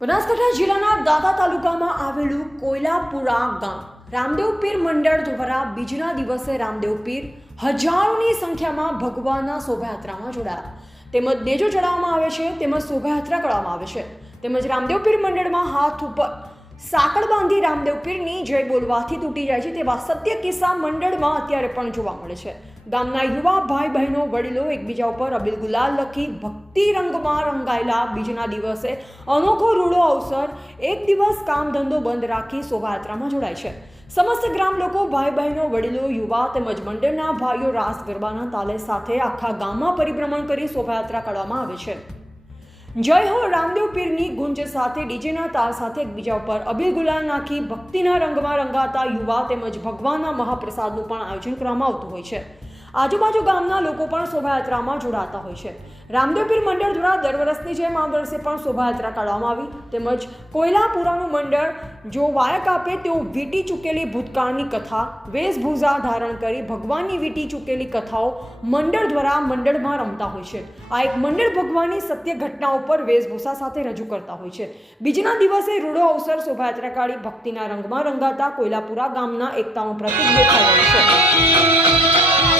બનાસકાંઠા જિલ્લાના દાતા તાલુકામાં આવેલું કોયલાપુરા ગામ રામદેવ પીર મંડળ દ્વારા બીજના દિવસે રામદેવ પીર હજારોની સંખ્યામાં ભગવાનના શોભાયાત્રામાં જોડાયા તેમજ નેજો ચડાવવામાં આવે છે તેમજ શોભાયાત્રા કરવામાં આવે છે તેમજ રામદેવ પીર મંડળમાં હાથ ઉપર સાંકળ બાંધી રામદેવ પીરની જય બોલવાથી તૂટી જાય છે તેવા સત્ય કિસ્સા મંડળમાં અત્યારે પણ જોવા મળે છે। ગામના યુવા ભાઈ બહેનો વડીલો એકબીજા ઉપર અબીલ ગુલાલ લખી ભક્તિ રંગમાં રંગાયેલા બીજના દિવસે અનોખો રૂડો અવસર એક દિવસ કામ ધંધો બંધ રાખી શોભાયાત્રામાં જોડાય છે। સમસ્ત ગ્રામ લોકો ભાઈ બહેનો વડીલો યુવા તેમજ મંડળના ભાઈઓ રાસ ગરબાના તાલે સાથે આખા ગામમાં પરિભ્રમણ કરી શોભાયાત્રા કાઢવામાં આવે છે। જય હો રામદેવ પીરની ગુંજ સાથે ડીજેના તાલ સાથે એકબીજા ઉપર અબીલ ગુલાલ નાખી ભક્તિના રંગમાં રંગાતા યુવા તેમજ ભગવાનના મહાપ્રસાદનું પણ આયોજન કરવામાં આવતું હોય છે। આજુબાજુ ગામના લોકો પણ શોભાયાત્રામાં જોડાતા હોય છે। રામદેવ પીર મંડળ દ્વારા દર વર્ષની જેમ આ વર્ષે પણ શોભાયાત્રા કાઢવામાં આવી તેમજ કોયલાપુરાનું મંડળ જો વાયક આપે તેઓ વીટી ચૂકેલી ભૂતકાળની કથા વેશભૂષા ધારણ કરી ભગવાનની વીટી ચૂકેલી કથાઓ મંડળ દ્વારા મંડળમાં રમતા હોય છે। આ એક મંડળ ભગવાનની સત્ય ઘટનાઓ પર વેશભૂષા સાથે રજૂ કરતા હોય છે। બીજના દિવસે રૂડો અવસર શોભાયાત્રા કાઢી ભક્તિના રંગમાં રંગાતા કોયલાપુરા ગામના એકતાનું પ્રતીક દેખાઈ રહ્યું છે।